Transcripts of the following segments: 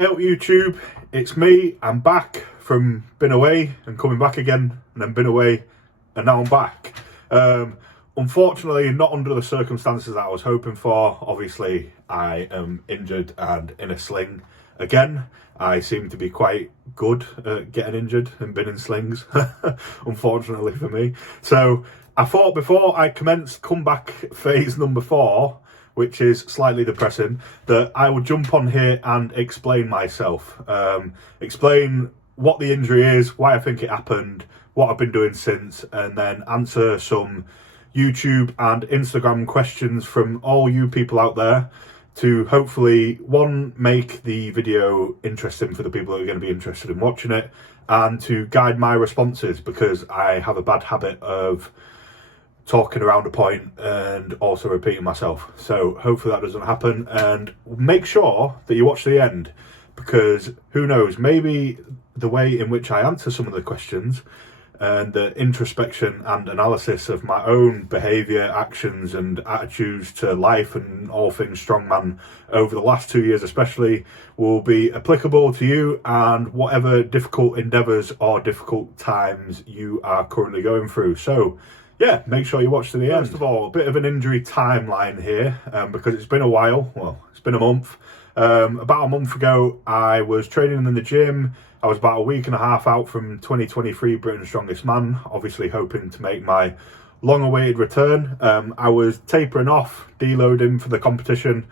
Hello YouTube, it's me. I'm back from been away and coming back again, and then been away and now I'm back. Unfortunately not under the circumstances that I was hoping for. Obviously I am injured and in a sling again. I seem to be quite good at getting injured and been in slings, unfortunately for me. So I thought before I commenced comeback phase number 4, which is slightly depressing, that I would jump on here and explain myself. Explain what the injury is, why I think it happened, what I've been doing since, and then answer some YouTube and Instagram questions from all you people out there to hopefully, one, make the video interesting for the people that are going to be interested in watching it, and to guide my responses, because I have a bad habit of talking around a point and also repeating myself. So hopefully that doesn't happen, and make sure that you watch the end, because who knows, maybe the way in which I answer some of the questions and the introspection and analysis of my own behaviour, actions and attitudes to life and all things strongman over the last 2 years especially will be applicable to you and whatever difficult endeavours or difficult times you are currently going through. So yeah, make sure you watch to the end. First of all, a bit of an injury timeline here, because it's been a while. Well, it's been a month. About a month ago, I was training in the gym. I was about a week and a half out from 2023 Britain's Strongest Man, obviously hoping to make my long-awaited return. I was tapering off, deloading for the competition,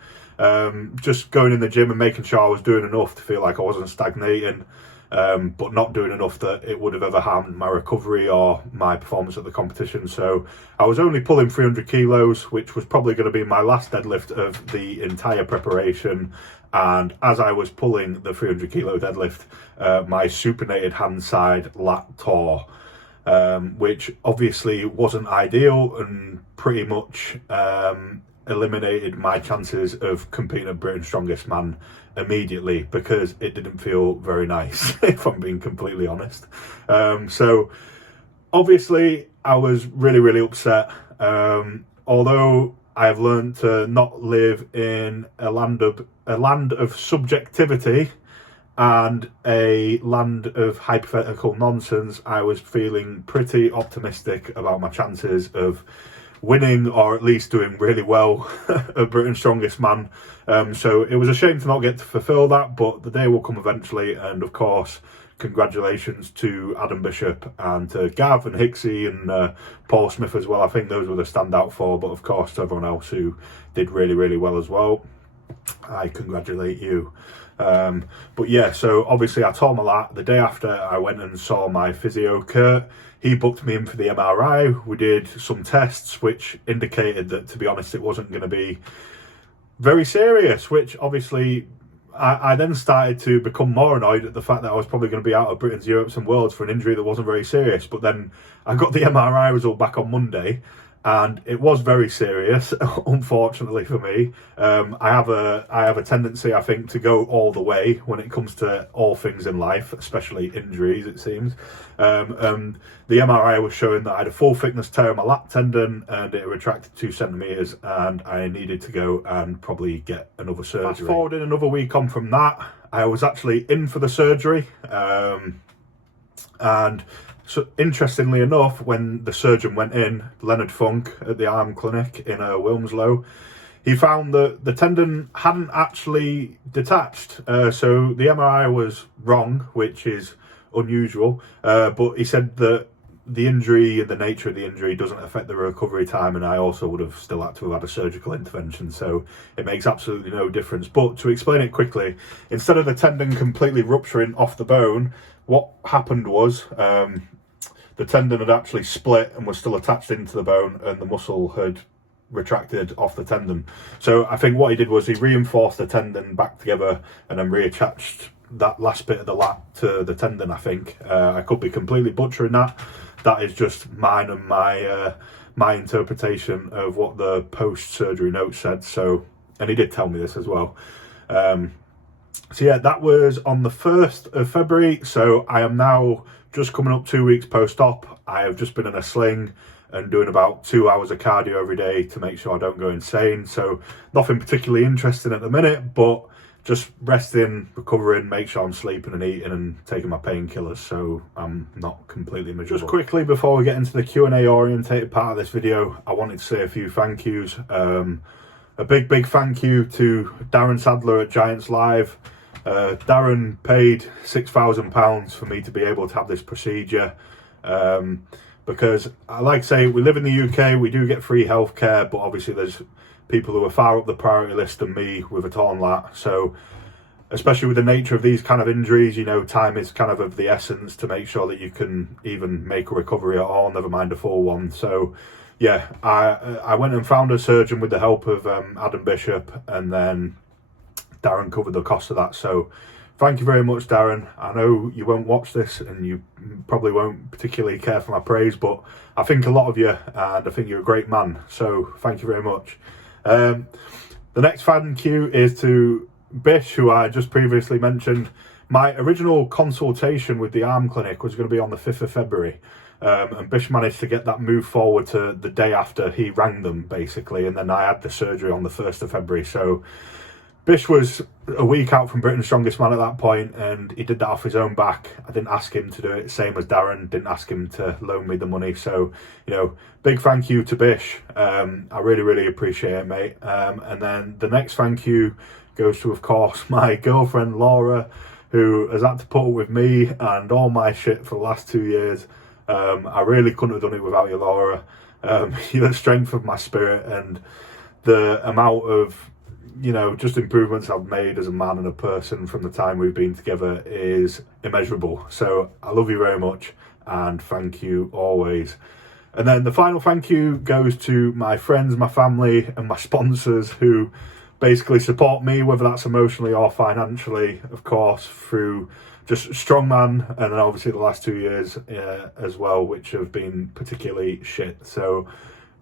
just going in the gym and making sure I was doing enough to feel like I wasn't stagnating. But not doing enough that it would have ever harmed my recovery or my performance at the competition. So I was only pulling 300 kilos, which was probably going to be my last deadlift of the entire preparation. And as I was pulling the 300 kilo deadlift, my supinated hand side lat tore, which obviously wasn't ideal and pretty much eliminated my chances of competing at Britain's Strongest Man immediately, because it didn't feel very nice, if I'm being completely honest. So obviously I was really upset. Although I've learned to not live in a land of subjectivity and a land of hypothetical nonsense, I was feeling pretty optimistic about my chances of winning, or at least doing really well at Britain's Strongest Man. So it was a shame to not get to fulfill that, but the day will come eventually. And of course, congratulations to Adam Bishop and to Gav and Hixie and Paul Smith as well. I think those were the standout 4, but of course to everyone else who did really well as well, I congratulate you. But yeah, so obviously I tore my lat. The day after, I went and saw my physio, Kurt. He booked me in for the MRI. We did some tests which indicated that, to be honest, it wasn't going to be very serious, which obviously I then started to become more annoyed at the fact that I was probably going to be out of Britain's, Europe's and Worlds for an injury that wasn't very serious. But then I got the MRI result back on Monday, and it was very serious, unfortunately for me. I have a tendency, I think, to go all the way when it comes to all things in life, especially injuries, it seems. The MRI was showing that I had a full thickness tear in my lat tendon and it retracted 2 centimetres, and I needed to go and probably get another surgery. Fast forward in another week on from that, I was actually in for the surgery. And so, interestingly enough, when the surgeon went in, Leonard Funk at the arm clinic in Wilmslow, he found that the tendon hadn't actually detached. So the MRI was wrong, which is unusual. But he said that the injury and the nature of the injury doesn't affect the recovery time, and I also would have still had to have had a surgical intervention, so it makes absolutely no difference. But to explain it quickly, instead of the tendon completely rupturing off the bone, what happened was the tendon had actually split and was still attached into the bone, and the muscle had retracted off the tendon. So I think what he did was he reinforced the tendon back together and then reattached that last bit of the lat to the tendon, I think. I could be completely butchering that. That is just mine and my interpretation of what the post-surgery note said. So, and he did tell me this as well. So yeah, that was on the 1st of February. So I am now just coming up 2 weeks post-op. I have just been in a sling and doing about 2 hours of cardio every day to make sure I don't go insane. So nothing particularly interesting at the minute, but just resting, recovering, make sure I'm sleeping and eating and taking my painkillers so I'm not completely miserable. Just quickly before we get into the Q&A orientated part of this video, I wanted to say a few thank yous. A big thank you to Darren Sadler at Giants Live. Darren paid £6,000 for me to be able to have this procedure, because like I say, we live in the UK, we do get free healthcare, but obviously there's people who are far up the priority list than me with a torn lat. So especially with the nature of these kind of injuries, you know, time is kind of the essence to make sure that you can even make a recovery at all, never mind a full one. So yeah, I went and found a surgeon with the help of Adam Bishop, and then Darren covered the cost of that. So thank you very much, Darren. I know you won't watch this and you probably won't particularly care for my praise, but I think a lot of you, and I think you're a great man. So thank you very much. The next thank you is to Bish, who I just previously mentioned. My original consultation with the arm clinic was going to be on the 5th of February. And Bish managed to get that moved forward to the day after he rang them, basically. And then I had the surgery on the 1st of February. So Bish was a week out from Britain's Strongest Man at that point, and he did that off his own back. I didn't ask him to do it, same as Darren, didn't ask him to loan me the money. So, you know, big thank you to Bish. I really appreciate it, mate. And then the next thank you goes to, of course, my girlfriend Laura, who has had to put up with me and all my shit for the last 2 years. I really couldn't have done it without you, Laura. You're the strength of my spirit, and the amount of, you know, just improvements I've made as a man and a person from the time we've been together is immeasurable. So I love you very much, and thank you always. And then the final thank you goes to my friends, my family, and my sponsors who basically support me, whether that's emotionally or financially, of course, through just strongman, and then obviously the last 2 years as well, which have been particularly shit. So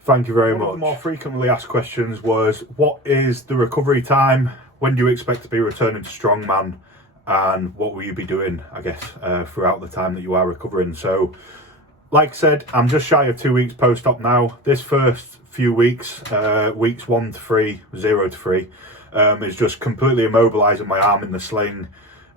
thank you very much. One of the more frequently asked questions was, what is the recovery time? When do you expect to be returning to strongman? And what will you be doing, I guess, throughout the time that you are recovering? So, like I said, I'm just shy of 2 weeks post-op now. This first few weeks, weeks 1 to 3, 0 to 3, is just completely immobilising my arm in the sling,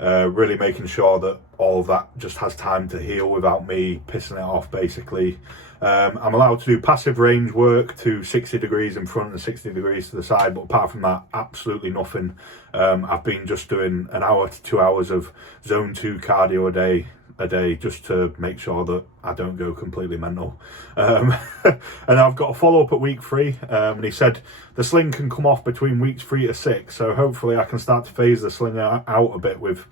really making sure that all of that just has time to heal without me pissing it off, basically. I'm allowed to do passive range work to 60 degrees in front and 60 degrees to the side, but apart from that, absolutely nothing. I've been just doing 1 hour to 2 hours of zone 2 cardio a day just to make sure that I don't go completely mental. And I've got a follow-up at week 3, and he said the sling can come off between weeks 3 to 6, so hopefully I can start to phase the sling out a bit with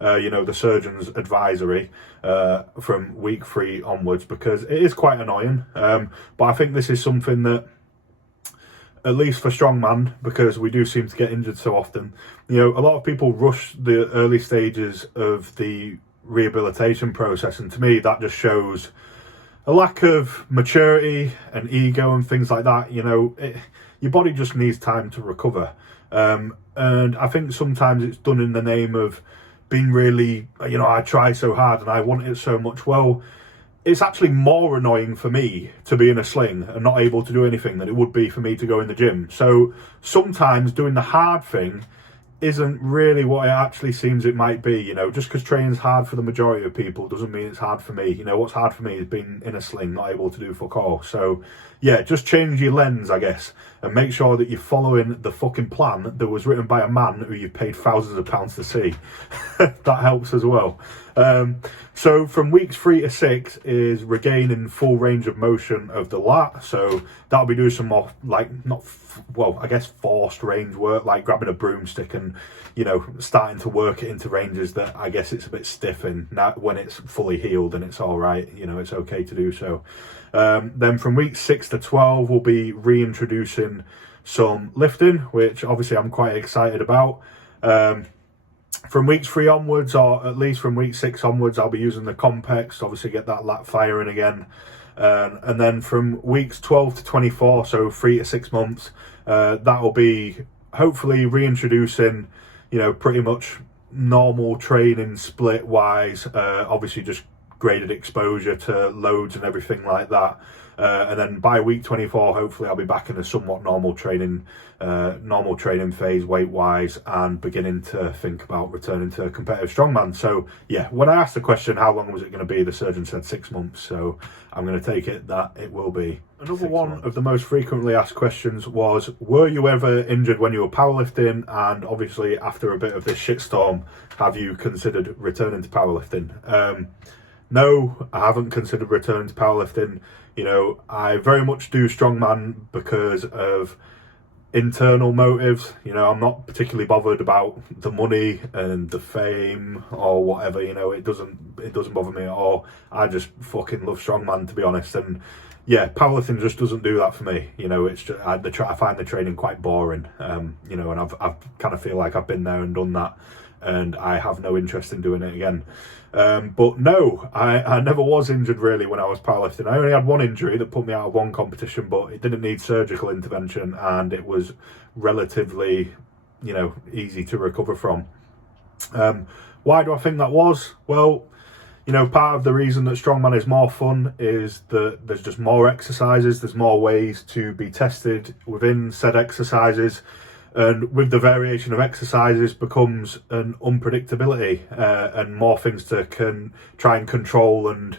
you know, the surgeon's advisory from week 3 onwards, because it is quite annoying. But I think this is something that, at least for strongman, because we do seem to get injured so often, you know, a lot of people rush the early stages of the rehabilitation process, and to me that just shows a lack of maturity and ego and things like that. You know, your body just needs time to recover, and I think sometimes it's done in the name of being really, you know, I try so hard and I want it so much. Well, it's actually more annoying for me to be in a sling and not able to do anything than it would be for me to go in the gym. So sometimes doing the hard thing isn't really what it actually seems it might be. You know, just because training's hard for the majority of people doesn't mean it's hard for me. You know, what's hard for me is being in a sling, not able to do fuck all. So yeah, just change your lens, I guess, and make sure that you're following the fucking plan that was written by a man who you've paid thousands of pounds to see. That helps as well. So from weeks 3 to 6 is regaining full range of motion of the lat. So that'll be doing some more, like, I guess forced range work, like grabbing a broomstick and, you know, starting to work it into ranges that I guess it's a bit stiff in. Now when it's fully healed and it's all right, you know, it's okay to do so. Then from week 6 to 12 we'll be reintroducing some lifting, which obviously I'm quite excited about. From weeks 3 onwards, or at least from week 6 onwards, I'll be using the complex, obviously get that lat firing again. And then from weeks 12 to 24, so 3 to 6 months, that'll be hopefully reintroducing, you know, pretty much normal training split wise, obviously just graded exposure to loads and everything like that. And then by week 24, hopefully I'll be back in a somewhat normal training phase weight wise, and beginning to think about returning to competitive strongman. So yeah, when I asked the question, how long was it going to be, the surgeon said 6 months. So I'm going to take it that it will be. Another one of the most frequently asked questions was, were you ever injured when you were powerlifting? And obviously after a bit of this shitstorm, have you considered returning to powerlifting? No, I haven't considered returning to powerlifting. You know, I very much do strongman because of internal motives. You know, I'm not particularly bothered about the money and the fame or whatever. You know, it doesn't bother me at all. I just fucking love strongman, to be honest. And yeah, powerlifting just doesn't do that for me. You know, it's just I find the training quite boring. You know, and I've kind of feel like I've been there and done that, and I have no interest in doing it again. But no, I never was injured really when I was powerlifting. I only had one injury that put me out of one competition, but it didn't need surgical intervention, and it was relatively, you know, easy to recover from. Why do I think that was? Well, you know, part of the reason that strongman is more fun is that there's just more exercises, there's more ways to be tested within said exercises. And with the variation of exercises becomes an unpredictability, and more things to try and control and,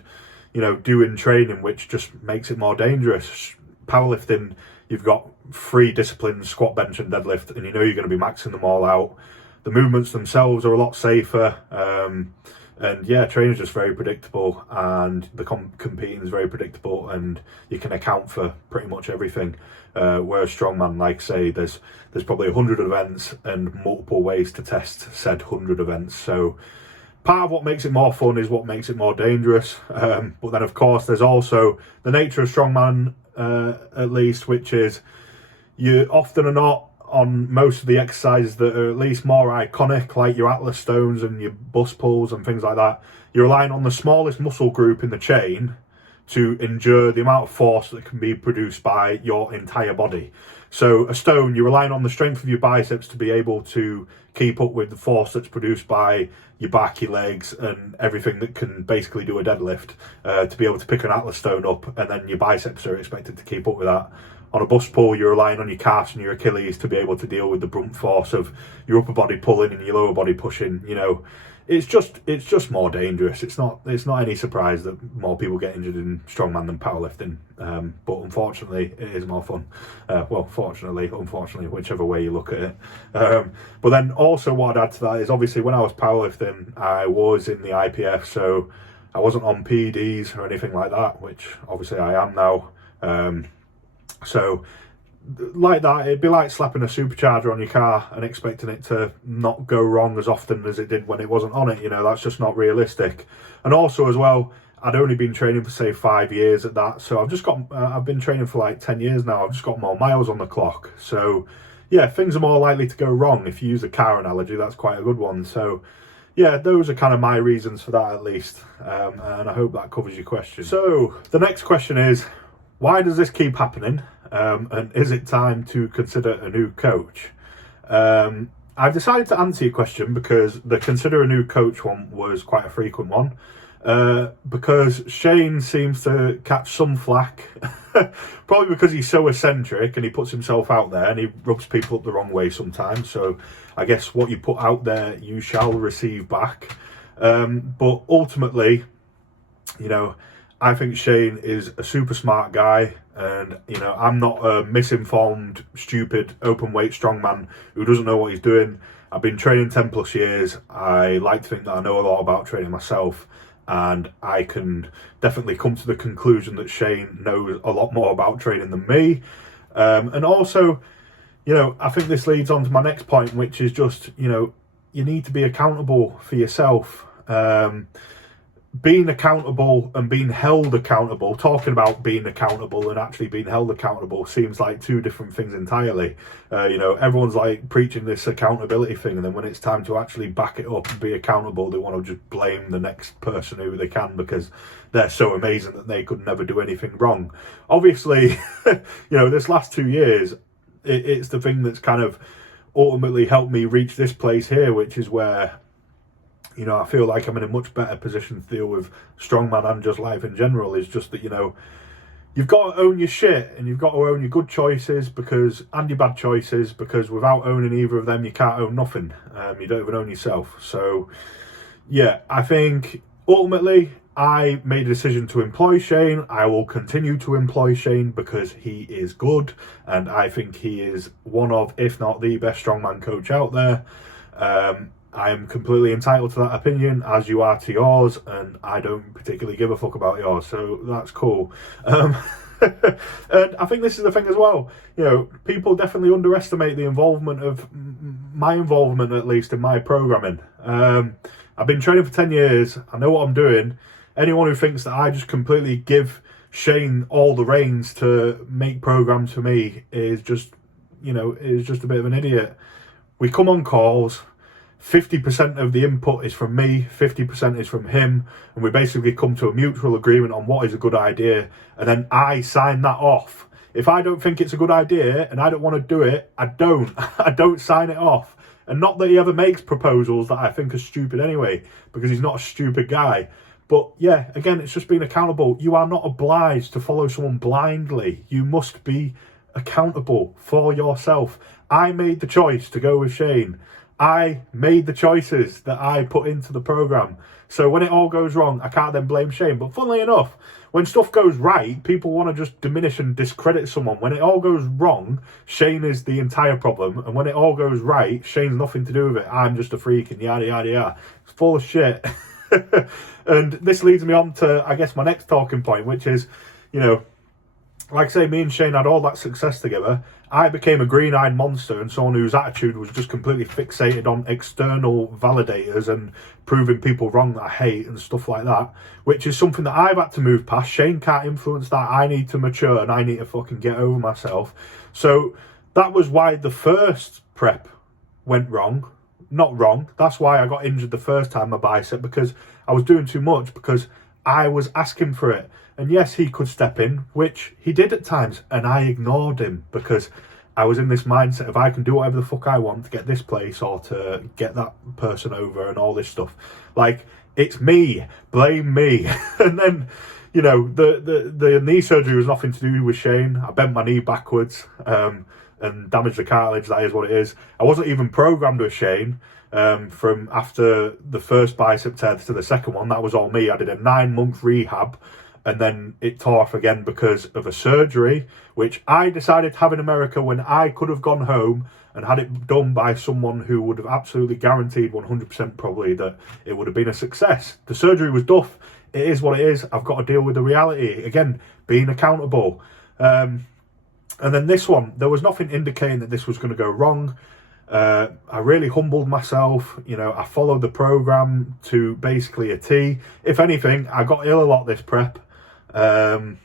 you know, do in training, which just makes it more dangerous. Powerlifting, you've got 3 disciplines, squat, bench and deadlift, and you know you're going to be maxing them all out. The movements themselves are a lot safer, and yeah, training's just very predictable, and the competing is very predictable, and you can account for pretty much everything. Whereas strongman, like say, there's probably 100 events and multiple ways to test said 100 events. So part of what makes it more fun is what makes it more dangerous. But then of course there's also the nature of strongman, at least, which is you often are not on most of the exercises that are at least more iconic, like your Atlas stones and your bust pulls and things like that. You're relying on the smallest muscle group in the chain to endure the amount of force that can be produced by your entire body. So a stone, you're relying on the strength of your biceps to be able to keep up with the force that's produced by your back, your legs, and everything that can basically do a deadlift, to be able to pick an Atlas stone up, and then your biceps are expected to keep up with that. On a bust pull, you're relying on your calves and your Achilles to be able to deal with the brunt force of your upper body pulling and your lower body pushing. You know, it's just more dangerous. It's not any surprise that more people get injured in strongman than powerlifting. But unfortunately, it is more fun. Well, fortunately, unfortunately, whichever way you look at it. But then also what I'd add to that is, obviously when I was powerlifting, I was in the IPF, so I wasn't on PEDs or anything like that, which obviously I am now. So like that, it'd be like slapping a supercharger on your car and expecting it to not go wrong as often as it did when it wasn't on it. You know, that's just not realistic. And also as well, I'd only been training for say 5 years at that, so I've been training for like 10 years now. I've just got more miles on the clock. So yeah, things are more likely to go wrong. If you use a car analogy, that's quite a good one. So yeah, those are kind of my reasons for that, at least. And I hope that covers your question. So the next question is, why does this keep happening? And is it time to consider a new coach? I've decided to answer your question because the consider a new coach one was quite a frequent one. Because Shane seems to catch some flack, probably because he's so eccentric and he puts himself out there and he rubs people up the wrong way sometimes. So I guess what you put out there, you shall receive back. But ultimately, you know, I think Shane is a super smart guy, and you know, I'm not a misinformed, stupid, open weight strongman who doesn't know what he's doing. I've been training 10 plus years. I like to think that I know a lot about training myself, and I can definitely come to the conclusion that Shane knows a lot more about training than me. And also, you know, I think this leads on to my next point, which is just, you know, you need to be accountable for yourself. Being accountable and being held accountable, talking about being accountable and actually being held accountable seems like two different things entirely. You know, everyone's like preaching this accountability thing, and then when it's time to actually back it up and be accountable, they want to just blame the next person who they can because they're so amazing that they could never do anything wrong. Obviously, you know, this last 2 years, it's the thing that's kind of ultimately helped me reach this place here, which is where, you know, I feel like I'm in a much better position to deal with strongman and just life in general. Is just that, you know, you've got to own your shit, and you've got to own your good choices and your bad choices, because without owning either of them, you can't own nothing. You don't even own yourself. So, yeah, I think ultimately I made a decision to employ Shane. I will continue to employ Shane because he is good, and I think he is one of, if not the best strongman coach out there. I am completely entitled to that opinion, as you are to yours, and I don't particularly give a fuck about yours, so that's cool. And I think this is the thing as well, you know, people definitely underestimate the involvement of my involvement, at least in my programming. I've been training for 10 years, I know what I'm doing. Anyone who thinks that I just completely give Shane all the reins to make programs for me is just, you know, is just a bit of an idiot. We come on calls, 50% of the input is from me, 50% is from him, and we basically come to a mutual agreement on what is a good idea, and then I sign that off. If I don't think it's a good idea and I don't want to do it, I don't sign it off. And not that he ever makes proposals that I think are stupid anyway, because he's not a stupid guy. But yeah, again, it's just being accountable. You are not obliged to follow someone blindly. You must be accountable for yourself. I made the choice to go with Shane. I made the choices that I put into the program. So when it all goes wrong, I can't then blame Shane. But funnily enough, when stuff goes right, people want to just diminish and discredit someone. When it all goes wrong, Shane is the entire problem. And when it all goes right, Shane's nothing to do with it. I'm just a freak and yada, yada, yada. It's full of shit. And this leads me on to, I guess, my next talking point, which is, you know, like I say, me and Shane had all that success together. I became a green-eyed monster and someone whose attitude was just completely fixated on external validators and proving people wrong that I hate and stuff like that, which is something that I've had to move past. Shane can't influence that. I need to mature and I need to fucking get over myself. So that was why the first prep went wrong. Not wrong. That's why I got injured the first time, my bicep, because I was doing too much, because I was asking for it. And yes, he could step in, which he did at times, and I ignored him because I was in this mindset of I can do whatever the fuck I want to get this place or to get that person over and all this stuff. Like, it's me, blame me. And then, you know, the knee surgery was nothing to do with Shane. I bent my knee backwards and damaged the cartilage. That is what it is. I wasn't even programmed with Shane. From after the first bicep tear to the second one, that was all me. I did a 9-month rehab, and then it tore off again because of a surgery, which I decided to have in America when I could have gone home and had it done by someone who would have absolutely guaranteed 100% probably that it would have been a success. The surgery was duff. It is what it is. I've got to deal with the reality. Again, being accountable. And then this one, there was nothing indicating that this was going to go wrong. I really humbled myself. You know, I followed the program to basically a T. If anything, I got ill a lot this prep. And,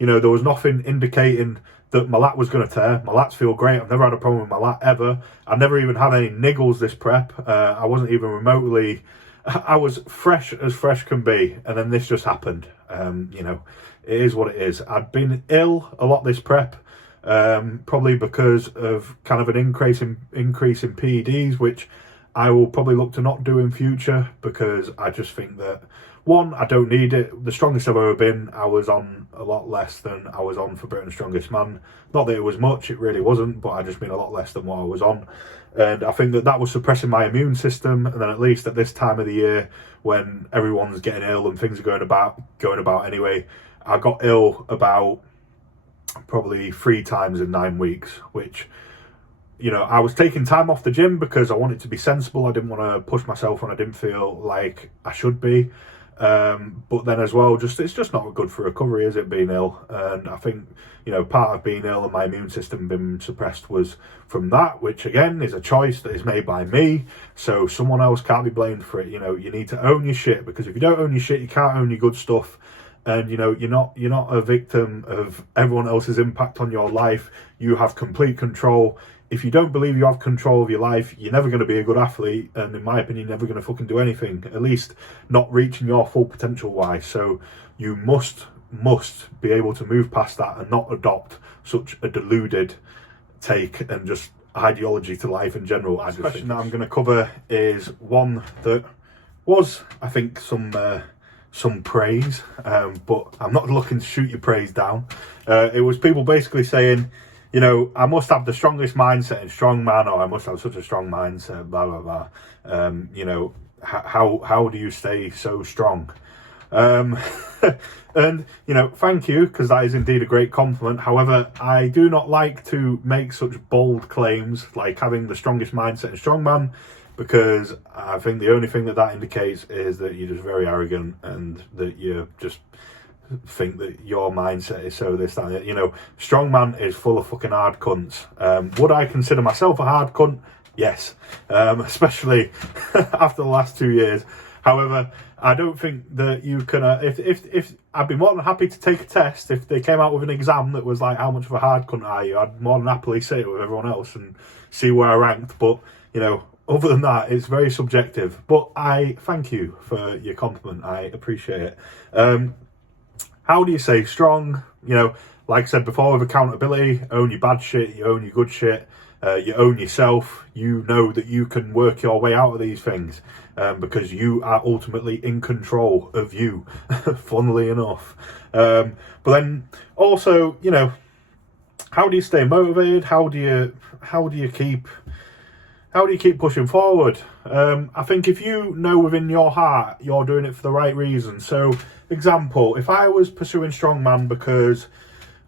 you know, there was nothing indicating that my lat was going to tear. My lats feel great. I've never had a problem with my lat ever. I've never even had any niggles this prep. I wasn't even remotely... I was fresh as fresh can be. And then this just happened. You know, it is what it is. I'd been ill a lot this prep. Probably because of kind of an increase in PEDs, which I will probably look to not do in future, because I just think that, one, I don't need it. The strongest I've ever been, I was on a lot less than I was on for Britain's Strongest Man. Not that it was much, it really wasn't, but I just been a lot less than what I was on. And I think that was suppressing my immune system. And then at least at this time of the year, when everyone's getting ill and things are going about anyway, I got ill about probably 3 times in 9 weeks, which, you know, I was taking time off the gym because I wanted to be sensible. I didn't want to push myself when I didn't feel like I should be. But then as well, it's just not good for recovery, is it, being ill? And I think, you know, part of being ill and my immune system being suppressed was from that, which again is a choice that is made by me. So someone else can't be blamed for it. You know, you need to own your shit, because if you don't own your shit, you can't own your good stuff. And, you know, you're not a victim of everyone else's impact on your life. You have complete control. If you don't believe you have control of your life, you're never going to be a good athlete. And in my opinion, you're never going to fucking do anything, at least not reaching your full potential wise. So you must be able to move past that and not adopt such a deluded take and just ideology to life in general. The question that I'm going to cover is one that was, I think, some some praise, but I'm not looking to shoot your praise down. It was people basically saying, you know, I must have the strongest mindset in strongman, or I must have such a strong mindset, blah, blah, blah. You know, how do you stay so strong? And, you know, thank you, because that is indeed a great compliment. However, I do not like to make such bold claims like having the strongest mindset in strongman, because I think the only thing that indicates is that you're just very arrogant and that you just think that your mindset is so this, that, you know. Strongman is full of fucking hard cunts. Would I consider myself a hard cunt? Yes, especially after the last 2 years. However, I don't think that you can, if I'd be more than happy to take a test. If they came out with an exam that was like, how much of a hard cunt are you, I'd more than happily say it with everyone else and see where I ranked. But, you know, other than that, it's very subjective. But I thank you for your compliment. I appreciate it. How do you say strong? You know, like I said before, with accountability, own your bad shit, you own your good shit. You own yourself. You know that you can work your way out of these things, because you are ultimately in control of you, funnily enough. But then also, you know, how do you stay motivated? How do you keep pushing forward? I think if you know within your heart you're doing it for the right reason. So, example, if I was pursuing strongman because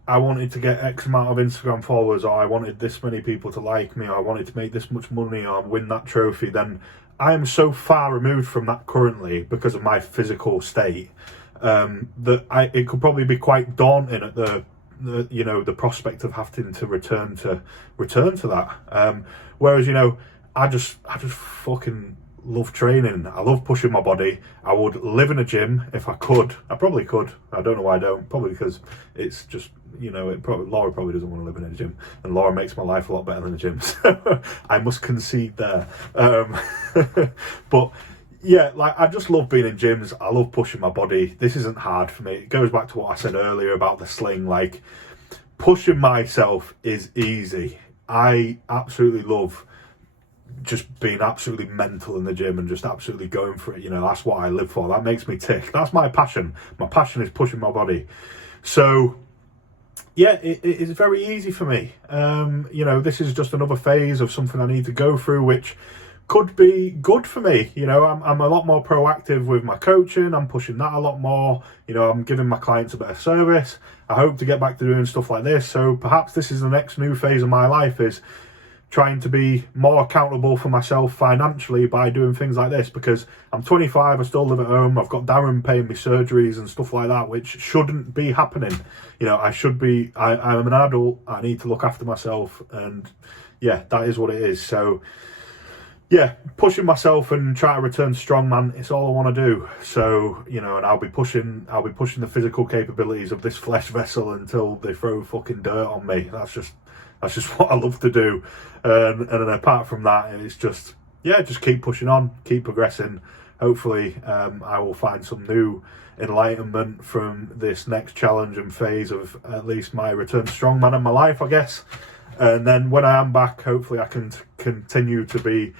I wanted to get X amount of Instagram followers, or I wanted this many people to like me, or I wanted to make this much money, or win that trophy, then I am so far removed from that currently because of my physical state, that it could probably be quite daunting at the you know, the prospect of having to return to that. Whereas, you know, I just fucking love training. I love pushing my body. I would live in a gym if I could. I probably could. I don't know why I don't. Probably because it's just, you know, Laura probably doesn't want to live in a gym, and Laura makes my life a lot better than a gym. So I must concede there. But yeah, like, I just love being in gyms. I love pushing my body. This isn't hard for me. It goes back to what I said earlier about the sling. Like, pushing myself is easy. I absolutely love just being absolutely mental in the gym and just absolutely going for it. You know, that's what I live for. That makes me tick. That's my passion. My passion is pushing my body. So yeah, it is very easy for me. You know, this is just another phase of something I need to go through, which could be good for me. You know, I'm a lot more proactive with my coaching. I'm pushing that a lot more. You know, I'm giving my clients a better service. I hope to get back to doing stuff like this. So perhaps this is the next new phase of my life, is trying to be more accountable for myself financially by doing things like this, because I'm 25, I still live at home, I've got Darren paying me surgeries and stuff like that, which shouldn't be happening. You know, I'm an adult, I need to look after myself, and yeah, that is what it is. So yeah, pushing myself and trying to return strongman, it's all I want to do. So, you know, and I'll be pushing the physical capabilities of this flesh vessel until they throw fucking dirt on me. That's just what I love to do. And then apart from that, it's just, yeah, just keep pushing on, keep progressing. Hopefully, I will find some new enlightenment from this next challenge and phase of at least my return to strongman in my life, I guess. And then when I am back, hopefully I can continue to be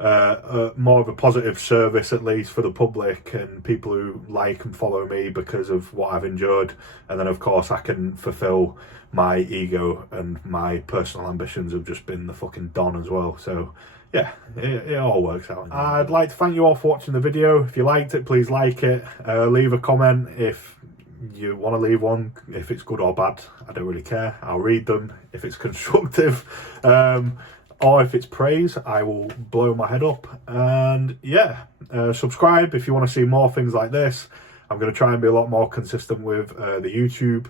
more of a positive service, at least for the public and people who like and follow me because of what I've endured. And then of course I can fulfill my ego and my personal ambitions of just being the fucking Don as well. So yeah, it all works out. I'd like to thank you all for watching the video. If you liked it, please like it. Leave a comment if you want to leave one. If it's good or bad, I don't really care. I'll read them if it's constructive. Or if it's praise, I will blow my head up. And yeah, subscribe if you want to see more things like this. I'm going to try and be a lot more consistent with the YouTube.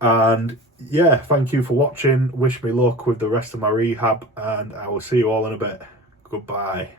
And yeah, thank you for watching. Wish me luck with the rest of my rehab, and I will see you all in a bit. Goodbye.